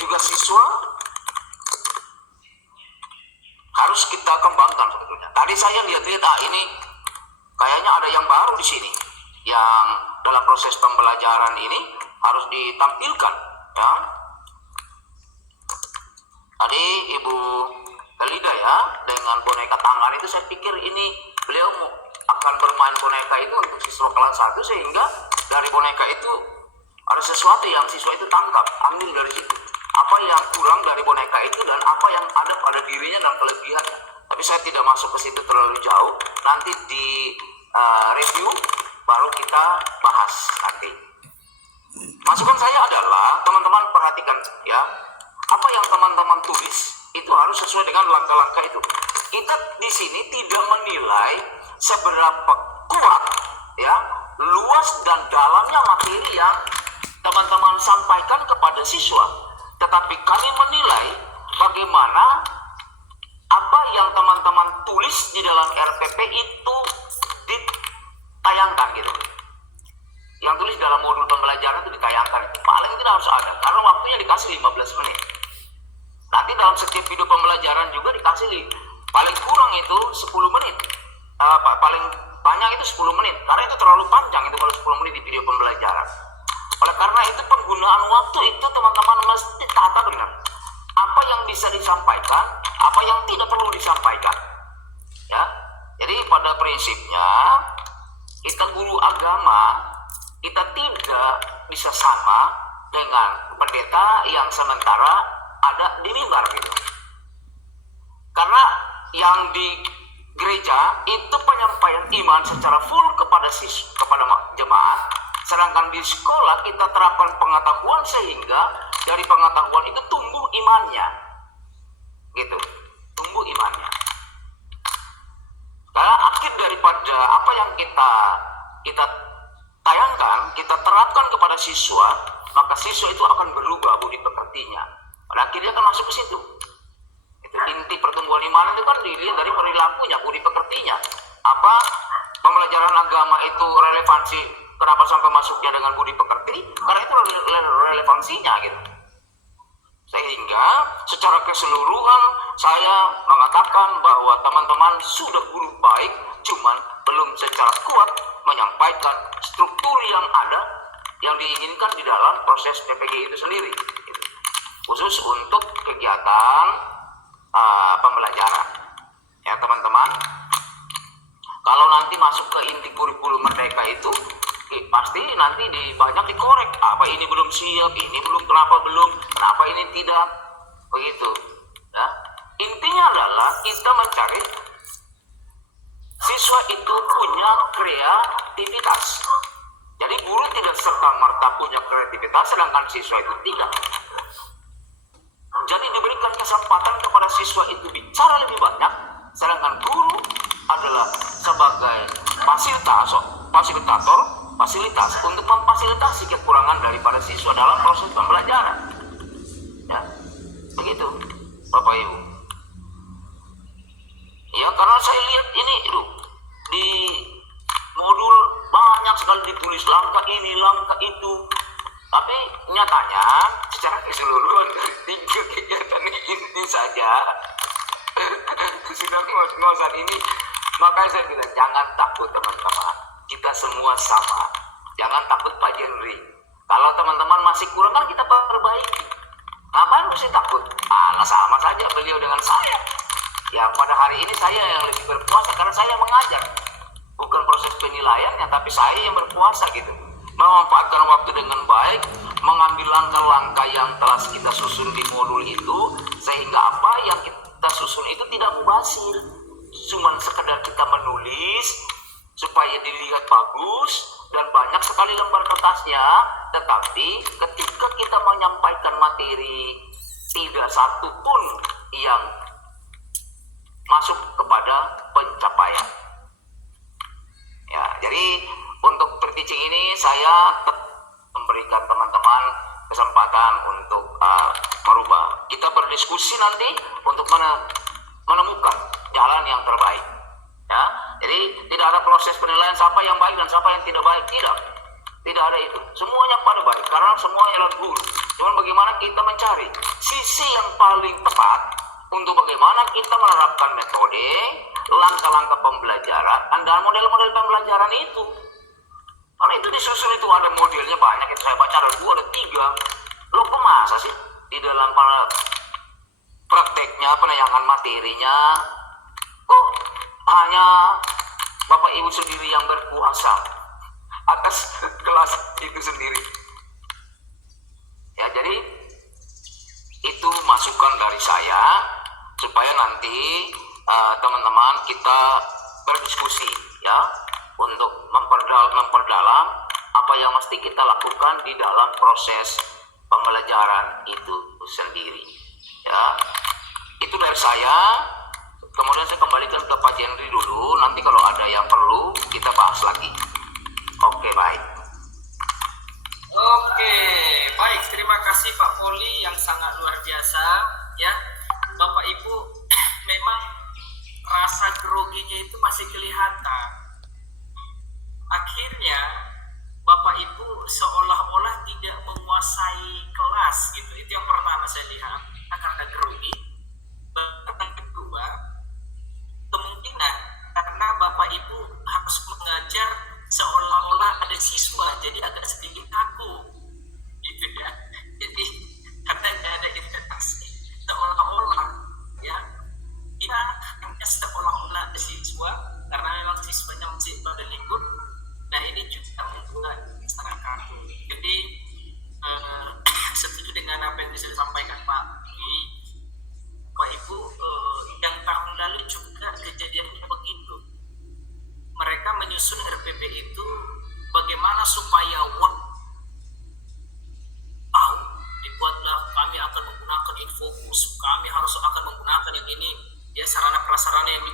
juga siswa harus kita kembangkan sebetulnya. Tadi saya lihat-lihat, ini kayaknya ada yang baru di sini, yang dalam proses pembelajaran ini harus ditampilkan, ya. Tadi Ibu Elida ya, dengan boneka tangan itu saya pikir ini beliau akan bermain boneka itu untuk siswa kelas 1, sehingga dari boneka itu ada sesuatu yang siswa itu tangkap, ambil dari situ. Apa yang kurang dari boneka itu dan apa yang ada pada dirinya dan kelebihannya. Tapi saya tidak masuk ke situ terlalu jauh. Nanti di review baru kita bahas nanti. Masukan saya adalah teman-teman perhatikan ya, apa yang teman-teman tulis itu harus sesuai dengan langkah-langkah itu. Kita di sini tidak menilai seberapa kuat ya, luas dan dalamnya materi yang teman-teman sampaikan kepada siswa, tetapi kami menilai bagaimana apa yang teman-teman tulis di dalam RPP itu ditayangkan gitu. Yang tulis dalam modul pembelajaran itu ditayangkan, paling tidak harus ada, karena waktunya dikasih 15 menit. Nanti dalam setiap video pembelajaran juga dikasih paling kurang itu 10 menit, paling banyak itu 10 menit, karena itu terlalu panjang itu kalau 10 menit di video pembelajaran. Oleh karena itu penggunaan waktu itu teman-teman mesti tata benar. Apa yang bisa disampaikan, apa yang tidak perlu disampaikan. Ya. Jadi pada prinsipnya kita guru agama, kita tidak bisa sama dengan pendeta yang sementara ada di mimbar gitu. Karena yang di gereja itu penyampaian iman secara full kepada kepada jemaat. Sedangkan di sekolah kita terapkan pengetahuan sehingga dari pengetahuan itu tumbuh imannya, gitu, tumbuh imannya. Karena akhir daripada apa yang kita tayangkan, kita terapkan kepada siswa, maka siswa itu akan berubah budi pekertinya. Pada akhirnya akan masuk ke situ. Itu inti pertumbuhan iman itu kan dilihat dari perilakunya, budi pekertinya. Apa pembelajaran agama itu relevansi? Kenapa sampai masuknya dengan budi pekerti? Karena itu relevansinya gitu. Sehingga secara keseluruhan saya mengatakan bahwa teman-teman sudah guru baik, cuman belum secara kuat menyampaikan struktur yang ada yang diinginkan di dalam proses PPG itu sendiri. Gitu. Khusus untuk kegiatan pembelajaran. Ya teman-teman, kalau nanti masuk ke inti kurikulum merdeka itu, pasti nanti banyak dikorek, apa ini belum siap, ini belum, kenapa ini tidak, begitu ya. Intinya adalah kita mencari siswa itu punya kreativitas. Jadi guru tidak serta-merta punya kreativitas, sedangkan siswa itu tidak. Jadi diberikan kesempatan kepada siswa itu bicara lebih banyak, sedangkan guru adalah sebagai fasilitas untuk memfasilitasi kekurangan daripada siswa dalam proses pembelajaran. Ya, begitu, Bapak Ibu. Ya, karena saya lihat ini di modul banyak sekali ditulis langkah ini, langkah itu. Tapi nyatanya secara keseluruhan 3 kegiatan ini saja sudah ngos-ngosan ini. Makanya saya bilang jangan takut teman-teman, kita semua sama. Jangan takut Pak Jenri. Kalau teman-teman masih kurang kan kita perbaiki. Ngapain mesti takut? Sama saja beliau dengan saya. Ya pada hari ini saya yang lebih berpuasa karena saya mengajar. Bukan proses penilaiannya, tapi saya yang berpuasa gitu. Memanfaatkan waktu dengan baik, mengambil langkah-langkah yang telah kita susun di modul itu, sehingga apa yang kita susun itu tidak mubazir. Cuman sekedar kita menulis supaya dilihat bagus dan banyak sekali lembar kertasnya, tetapi ketika kita menyampaikan materi tidak satu pun yang masuk kepada pencapaian. Ya, jadi untuk pre-teaching ini saya memberikan teman-teman kesempatan untuk merubah. Kita berdiskusi nanti untuk menemukan jalan yang terbaik. Ya, jadi tidak ada proses penilaian siapa yang baik dan siapa yang tidak baik, tidak ada itu. Semuanya pada baik karena semuanya adalah guru. Cuman bagaimana kita mencari sisi yang paling tepat untuk bagaimana kita menerapkan metode, langkah-langkah pembelajaran, dan model-model pembelajaran itu. Karena itu disusun itu ada modelnya banyak, itu saya baca ada 2 ada 3. Loh kok masa sih di dalam prakteknya, penayangan materinya, kok hanya Bapak Ibu sendiri yang berkuasa atas kelas itu sendiri. Ya, jadi itu masukan dari saya supaya nanti teman-teman kita berdiskusi ya untuk memperdalam apa yang mesti kita lakukan di dalam proses pembelajaran itu sendiri. Ya, itu dari saya. Kemudian saya kembalikan ke Pak Jendri dulu. Nanti kalau ada yang perlu kita bahas lagi. Oke, baik. Oke, baik. Terima kasih Pak Poli yang sangat luar biasa. Ya, Bapak Ibu, memang rasa groginya itu masih kelihatan. Akhirnya Bapak Ibu seolah-olah tidak menguasai kelas gitu. Itu yang pertama saya lihat, karena grogi. Yang kedua, kemungkinan karena Bapak Ibu harus mengajar seolah-olah ada siswa, jadi agak sedikit kaku gitu ya. Jadi karena tidak ada interaksi, seolah-olah ya kita hanya seolah-olah ada siswa karena memang siswanya masih pada libur. Nah ini juga membuat sangat kaku. Jadi setuju dengan apa yang bisa disampaikan Pak Ibu, yang tahun lalu juga kejadiannya begitu. Mereka menyusun RPP itu bagaimana supaya tahu dibuatlah kami akan menggunakan Infocus, kami akan menggunakan yang ini ya, sarana prasarana yang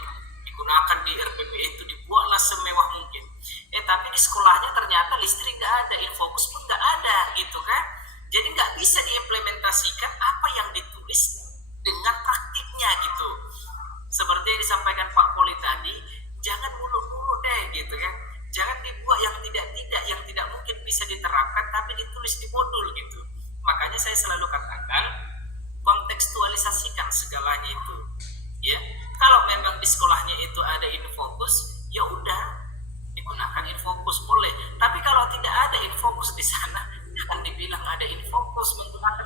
digunakan di RPP itu dibuatlah semewah mungkin. Tapi di sekolahnya ternyata listrik nggak ada, Infocus pun nggak ada gitu kan. Jadi nggak bisa diimplementasikan apa yang ditulis dengan praktiknya gitu. Seperti yang disampaikan Pak Poli tadi, jangan muluk-muluk deh gitu kan. Jangan dibuat yang tidak mungkin bisa diterapkan tapi ditulis di modul gitu. Makanya saya selalu katakan kontekstualisasikan segalanya itu. Ya, kalau memang di sekolahnya itu ada Infocus, ya udah digunakan Infocus boleh. Tapi kalau tidak ada Infocus di sana, jangan dibilang ada Infocus menggunakan